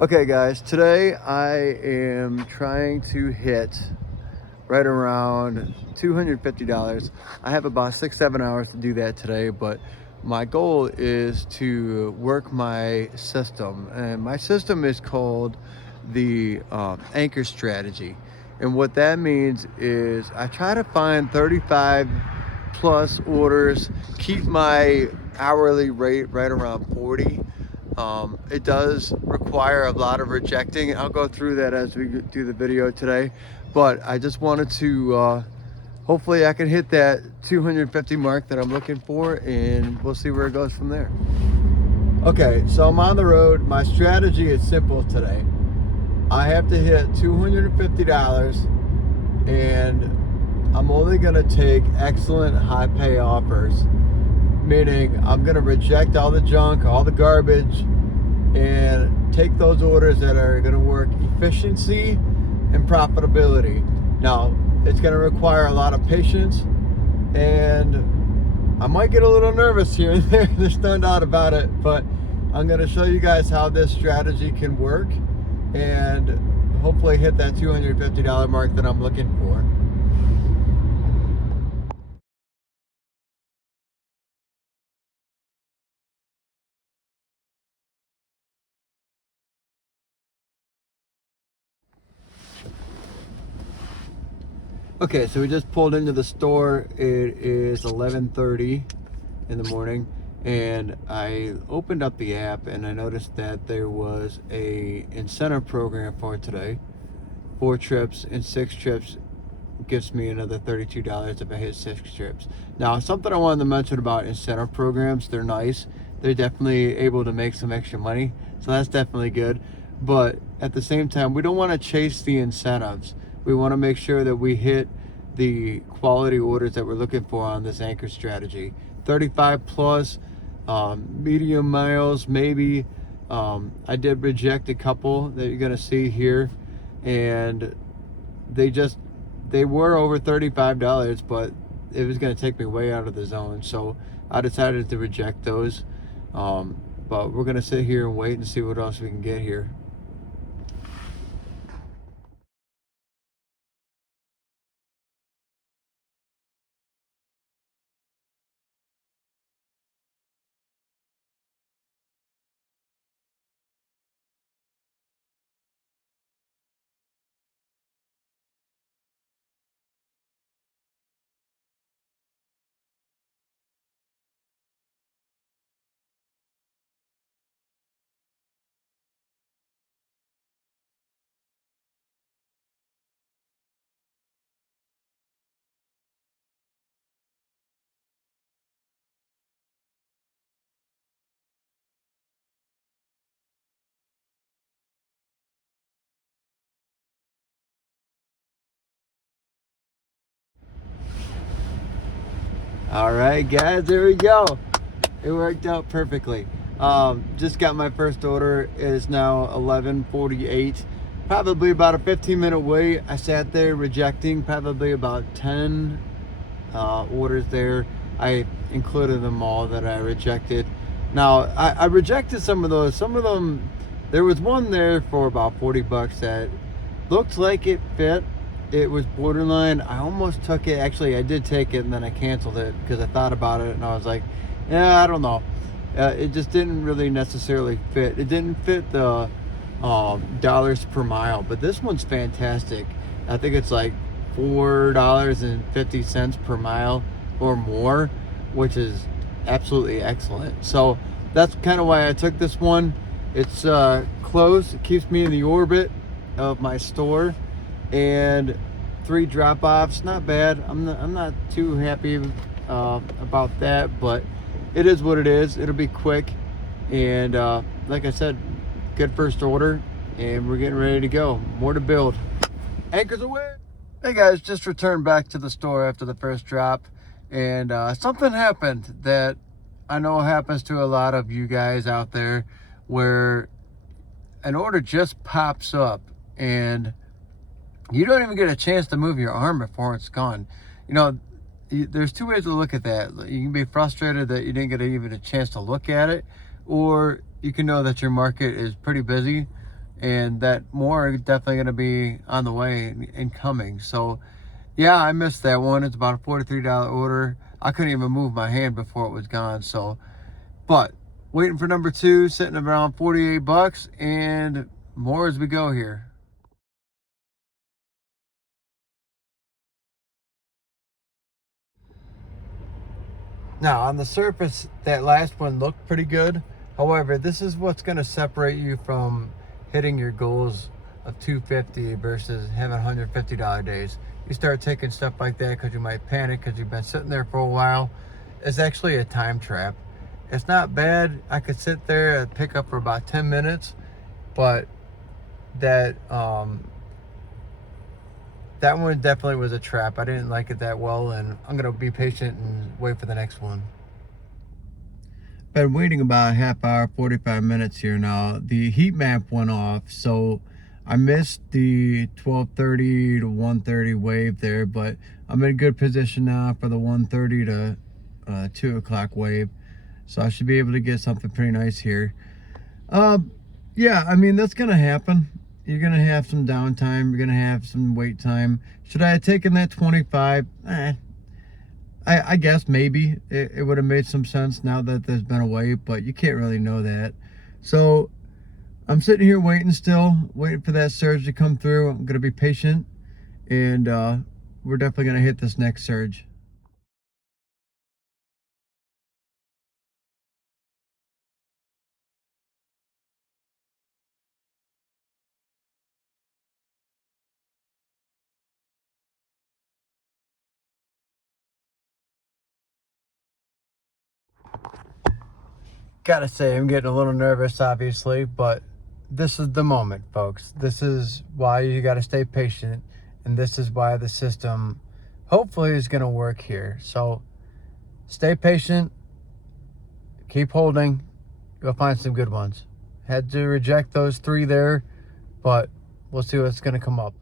Okay guys, today I am trying to hit right around $250. I have about 6-7 hours to do that today, but my goal is to work my system, and my system is called the anchor strategy. And what that means is I try to find 35 plus orders, keep my hourly rate right around 40. It does require a lot of rejecting. I'll go through that as we do the video today, but I just wanted to hopefully I can hit that 250 mark that I'm looking for, and we'll see where it goes from there. Okay, so I'm on the road. My strategy is simple today. I have to hit $250, and I'm only gonna take excellent high pay offers, meaning I'm gonna reject all the junk, all the garbage, and take those orders that are gonna work efficiency and profitability. Now, it's gonna require a lot of patience, and I might get a little nervous here and there, there's no doubt about it, but I'm gonna show you guys how this strategy can work and hopefully hit that $250 mark that I'm looking for. Okay, so we just pulled into the store. It is 11:30 in the morning, and I opened up the app and I noticed that there was a incentive program for today. 4 trips and 6 trips gives me another $32 if I hit 6 trips. Now, something I wanted to mention about incentive programs, they're nice. They're definitely able to make some extra money, so that's definitely good. But at the same time, we don't want to chase the incentives. We want to make sure that we hit the quality orders that we're looking for on this anchor strategy. 35 plus, medium miles, maybe. I did reject a couple that you're going to see here, and they were over $35, but it was going to take me way out of the zone, so I decided to reject those. But we're going to sit here and wait and see what else we can get here. All right, guys, there we go. It worked out perfectly. Just got my first order. It is now 11:48. Probably about a 15-minute wait. I sat there rejecting probably about 10 orders there. I included them all that I rejected. Now, I rejected some of those. Some of them, there was one there for about $40 that looked like it fit. It was borderline. I almost took it. Actually, I did take it, and then I canceled it because I thought about it, and I was like, yeah, I don't know. It just didn't really necessarily fit. It didn't fit the dollars per mile, but this one's fantastic. I think it's like $4.50 per mile or more, which is absolutely excellent. So that's kind of why I took this one. It's close. It keeps me in the orbit of my store, and 3 drop-offs, not bad. I'm not too happy about that, but it is what it is. It'll be quick, and like I said, good first order, and we're getting ready to go. More to build. Anchors away. Hey guys, just returned back to the store after the first drop, and something happened that I know happens to a lot of you guys out there, where an order just pops up and you don't even get a chance to move your arm before it's gone. You know, there's 2 ways to look at that. You can be frustrated that you didn't get even a chance to look at it, or you can know that your market is pretty busy and that more are definitely going to be on the way and coming. So yeah, I missed that one. It's about a $43 order. I couldn't even move my hand before it was gone. So, but waiting for number 2, sitting around 48 bucks, and more as we go here. Now, on the surface, that last one looked pretty good. However, this is what's going to separate you from hitting your goals of $250 versus having $150 days. You start taking stuff like that because you might panic because you've been sitting there for a while. It's actually a time trap. It's not bad. I could sit there and pick up for about 10 minutes, but that that one definitely was a trap. I didn't like it that well, and I'm gonna be patient and wait for the next one. Been waiting about a half hour, 45 minutes here now. The heat map went off, so I missed the 12:30 to 1:30 wave there, but I'm in a good position now for the 1:30 to 2 o'clock wave. So I should be able to get something pretty nice here. Yeah, I mean, that's gonna happen. You're gonna have some downtime, you're gonna have some wait time. Should I have taken that 25? I guess maybe it would have made some sense now that there's been a wait, but you can't really know that. So I'm sitting here waiting still, waiting for that surge to come through. I'm gonna be patient, and we're definitely gonna hit this next surge. Gotta say, I'm getting a little nervous, obviously, but this is the moment, folks. This is why you gotta stay patient, and this is why the system hopefully is gonna work here. So stay patient, keep holding, you'll find some good ones. Had to reject those 3 there, but we'll see what's gonna come up.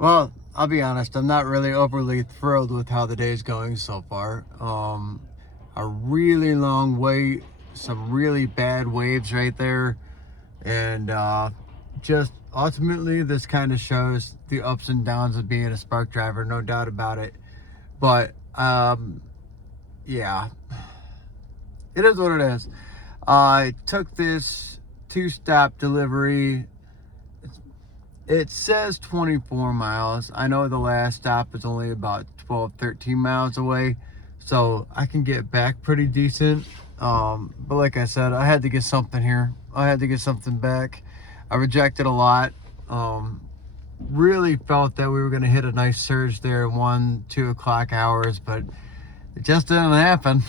Well, I'll be honest, I'm not really overly thrilled with how the day's going so far. A really long wait, some really bad waves right there, and just ultimately this kind of shows the ups and downs of being a spark driver, no doubt about it. But yeah, it is what it is. I took this 2-stop delivery. It says 24 miles. I know the last stop is only about 12, 13 miles away, so I can get back pretty decent. But like I said, I had to get something here. I had to get something back. I rejected a lot. Really felt that we were going to hit a nice surge there at 1, 2 o'clock hours, but it just didn't happen.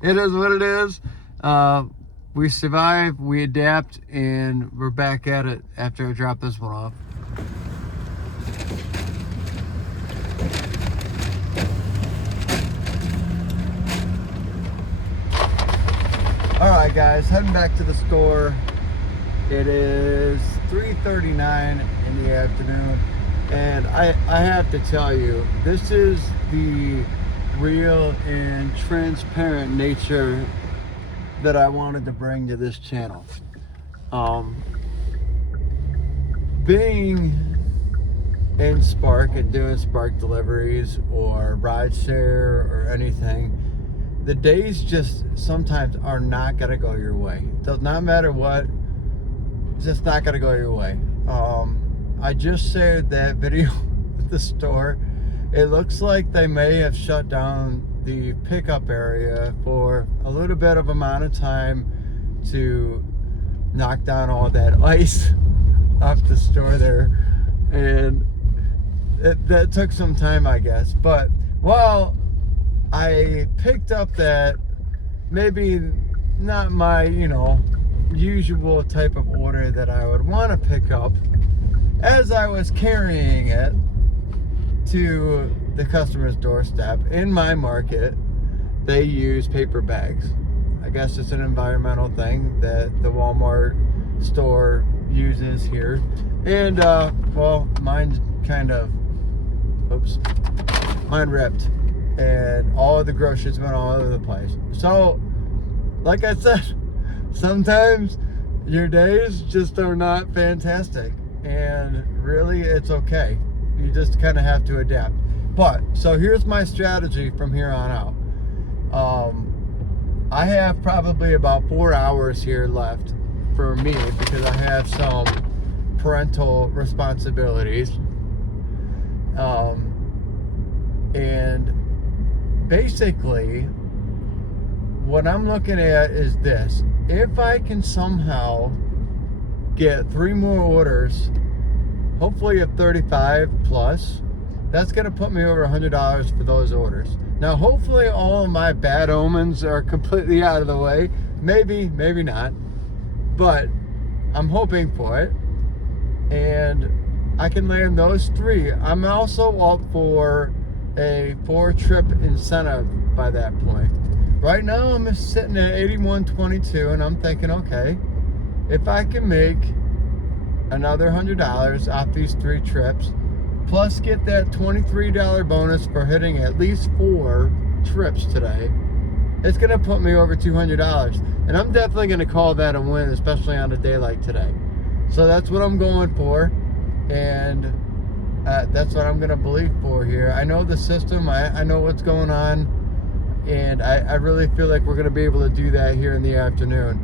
It is what it is. We survive, we adapt, and we're back at it after I drop this one off. Alright guys, heading back to the store. It is 3:39 in the afternoon, and I have to tell you, this is the real and transparent nature that I wanted to bring to this channel. Being in Spark and doing Spark deliveries or rideshare or anything, the days just sometimes are not gonna go your way. It does not matter what, it's just not gonna go your way. I just shared that video with the store. It looks like they may have shut down the pickup area for a little bit of amount of time to knock down all that ice off the store there, and that took some time, I guess. But while I picked up that maybe not my usual type of order that I would want to pick up, as I was carrying it to the customer's doorstep in my market, they use paper bags. I guess it's an environmental thing that the Walmart store uses here. And well, mine kind of, oops, mine ripped, and all of the groceries went all over the place. So like I said, sometimes your days just are not fantastic, and really it's okay. You just kind of have to adapt. But so here's my strategy from here on out. I have probably about 4 hours here left for me because I have some parental responsibilities. And basically what I'm looking at is this: if I can somehow get 3 more orders, hopefully of 35 plus, that's going to put me over $100 for those orders. Now, hopefully all of my bad omens are completely out of the way. Maybe, maybe not. But I'm hoping for it. And I can land those 3. I'm also up for a 4-trip incentive by that point. Right now, I'm just sitting at 81.22, and I'm thinking, okay, if I can make another $100 off these 3 trips, plus get that $23 bonus for hitting at least 4 trips today, it's gonna put me over $200. And I'm definitely gonna call that a win, especially on a day like today. So that's what I'm going for, and that's what I'm gonna believe for here. I know the system, I know what's going on, and I really feel like we're gonna be able to do that here in the afternoon.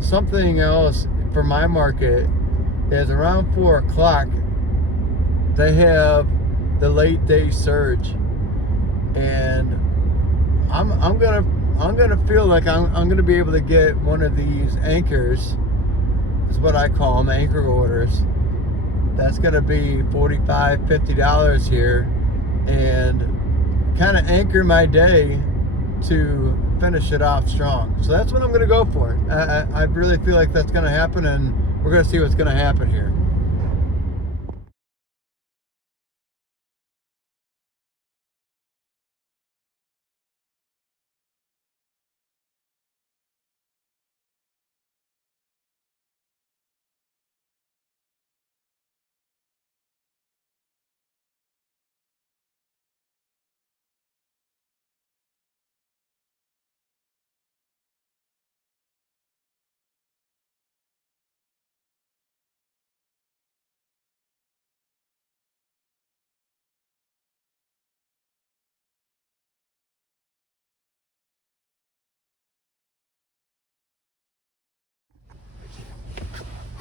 Something else for my market is around 4 o'clock, they have the late day surge, and I'm gonna feel like I'm gonna be able to get one of these anchors, is what I call them, anchor orders. That's gonna be $45, $50 here, and kind of anchor my day to finish it off strong. So that's what I'm gonna go for. I really feel like that's gonna happen, and we're gonna see what's gonna happen here.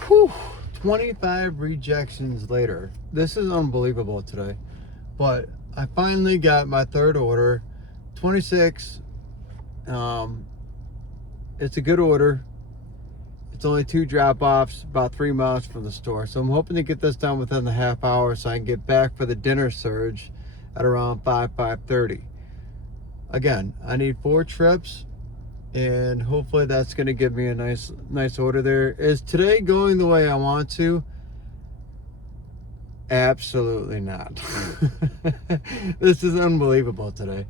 Whew, 25 rejections later. This is unbelievable today. But I finally got my 3rd order, 26. It's a good order. It's only 2 drop-offs, about 3 miles from the store. So I'm hoping to get this done within the half hour so I can get back for the dinner surge at around 5:30. Again, I need 4 trips, and hopefully that's going to give me a nice order there. Is today going the way I want to? Absolutely not. This is unbelievable today.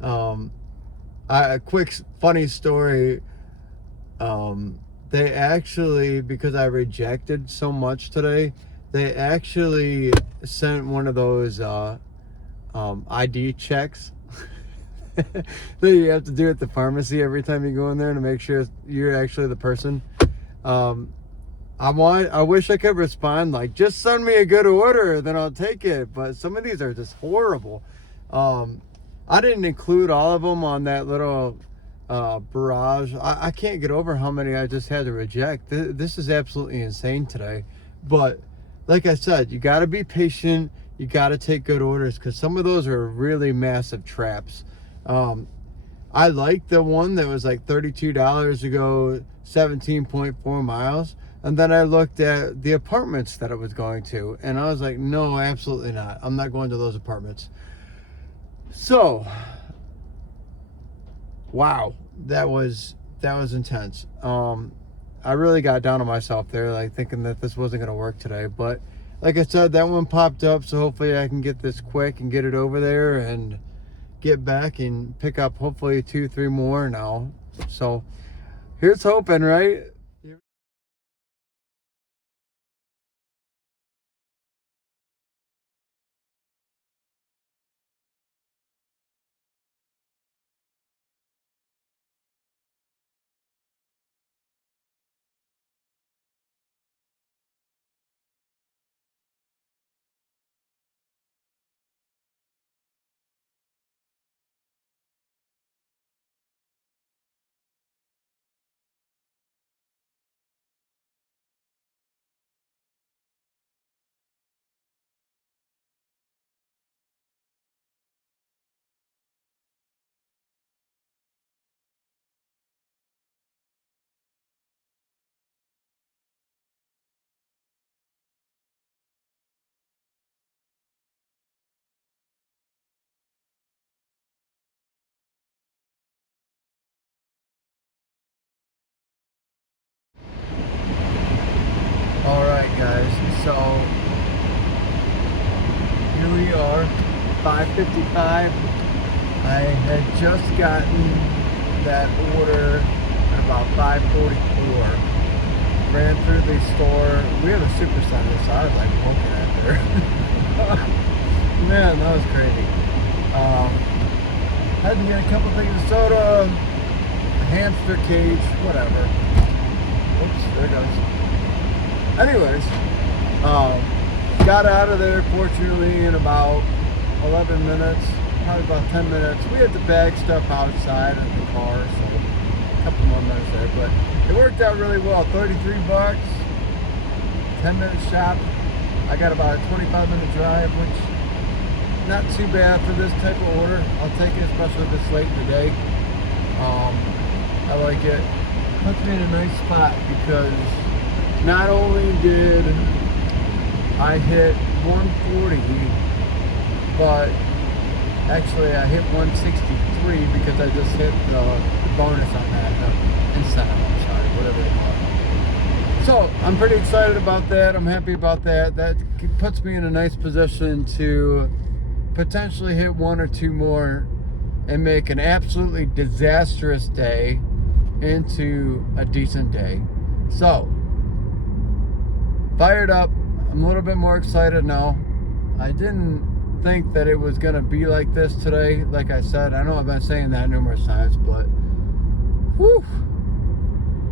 A quick funny story. They actually, because I rejected so much today, they actually sent one of those ID checks that you have to do at the pharmacy every time you go in there to make sure you're actually the person. I wish I could respond like, just send me a good order, then I'll take it. But some of these are just horrible. I didn't include all of them on that little barrage. I can't get over how many I just had to reject. This is absolutely insane today. But like I said, you got to be patient. You got to take good orders, because some of those are really massive traps. I like the one that was like $32 to go 17.4 miles. And then I looked at the apartments that it was going to, and I was like, no, absolutely not. I'm not going to those apartments. So, wow, that was intense. I really got down on myself there, like thinking that this wasn't going to work today. But like I said, that one popped up, so hopefully I can get this quick and get it over there and get back and pick up hopefully 2-3 more now. So here's hoping, right? All right, guys. So here we are, 5:55. I had just gotten that order at about 5:44. Ran through the store. We have a super center, so I was like looking at there. Man, that was crazy. Had to get a couple things of soda, a hamster cage, whatever. Oops, there it goes. Anyways, got out of there fortunately in about 11 minutes, probably about 10 minutes. We had the bag stuff outside of the car, so a couple more minutes there, but it worked out really well. 33 bucks, 10-minute shop. I got about a 25-minute drive, which not too bad for this type of order. I'll take it, especially if it's late in the day. I like it. Puts me in a nice spot because not only did I hit 140, but actually I hit 163 because I just hit the bonus on that, the incentive, I'm sorry, whatever they call it. So I'm pretty excited about that. I'm happy about that. That puts me in a nice position to potentially hit 1 or 2 more and make an absolutely disastrous day into a decent day. So fired up. I'm a little bit more excited now. I didn't think that it was going to be like this today. Like I said, I know I've been saying that numerous times, but whew,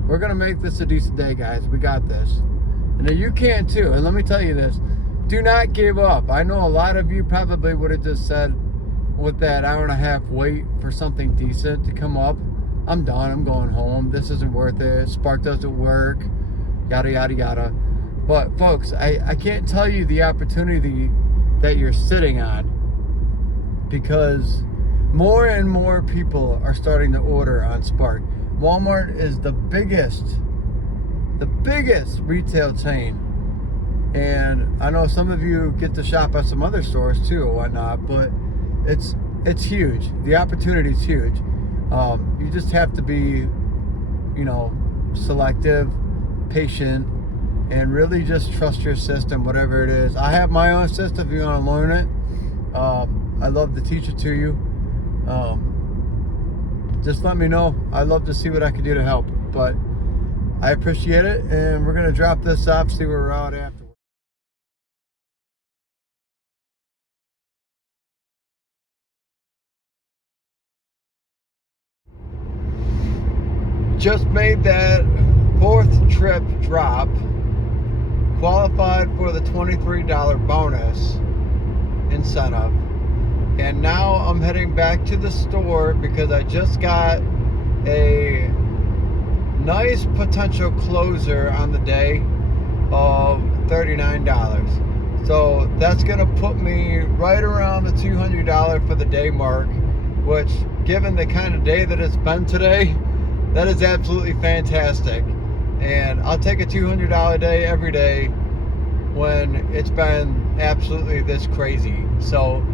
we're going to make this a decent day, guys. We got this. And you can too. And let me tell you this. Do not give up. I know a lot of you probably would have just said with that hour and a half wait for something decent to come up, I'm done. I'm going home. This isn't worth it. Spark doesn't work. Yada, yada, yada. But folks, I can't tell you the opportunity that you're sitting on, because more and more people are starting to order on Spark. Walmart is the biggest retail chain. And I know some of you get to shop at some other stores too or whatnot, but it's huge. The opportunity is huge. You just have to be, selective, patient, and really just trust your system, whatever it is. I have my own system if you want to learn it. I'd love to teach it to you. Just let me know. I'd love to see what I can do to help. But I appreciate it, and we're going to drop this off, see where we're out after. Just made that 4th trip drop. Qualified for the $23 bonus incentive, and now I'm heading back to the store because I just got a nice potential closer on the day of $39. So that's gonna put me right around the $200 for the day mark, which, given the kind of day that it's been today, that is absolutely fantastic. And I'll take a $200 day every day when it's been absolutely this crazy. So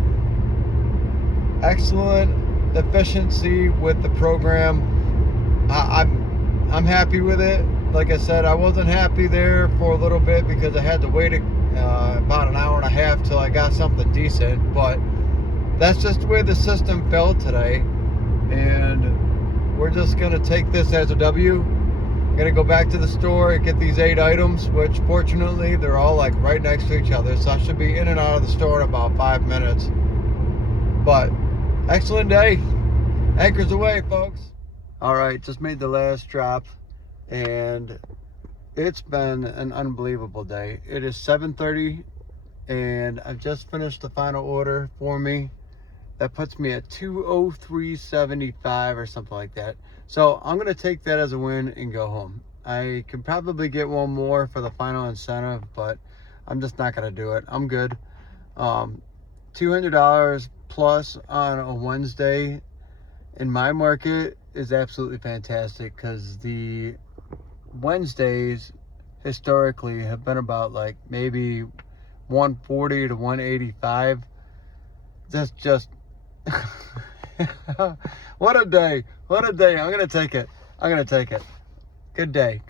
excellent efficiency with the program. I'm happy with it. Like I said, I wasn't happy there for a little bit because I had to wait about an hour and a half till I got something decent, but that's just the way the system felt today, and we're just gonna take this as a W. I'm gonna go back to the store and get these 8 items, which fortunately they're all like right next to each other, so I should be in and out of the store in about 5 minutes. But excellent day. Anchors away, folks. All right, just made the last drop, and it's been an unbelievable day. It is 7:30, and I've just finished the final order for me. That puts me at 203.75 or something like that. So I'm gonna take that as a win and go home. I can probably get one more for the final incentive, but I'm just not gonna do it. I'm good. $200 plus on a Wednesday in my market is absolutely fantastic, because the Wednesdays historically have been about like maybe 140 to 185. That's just what a day. I'm gonna take it. Good day.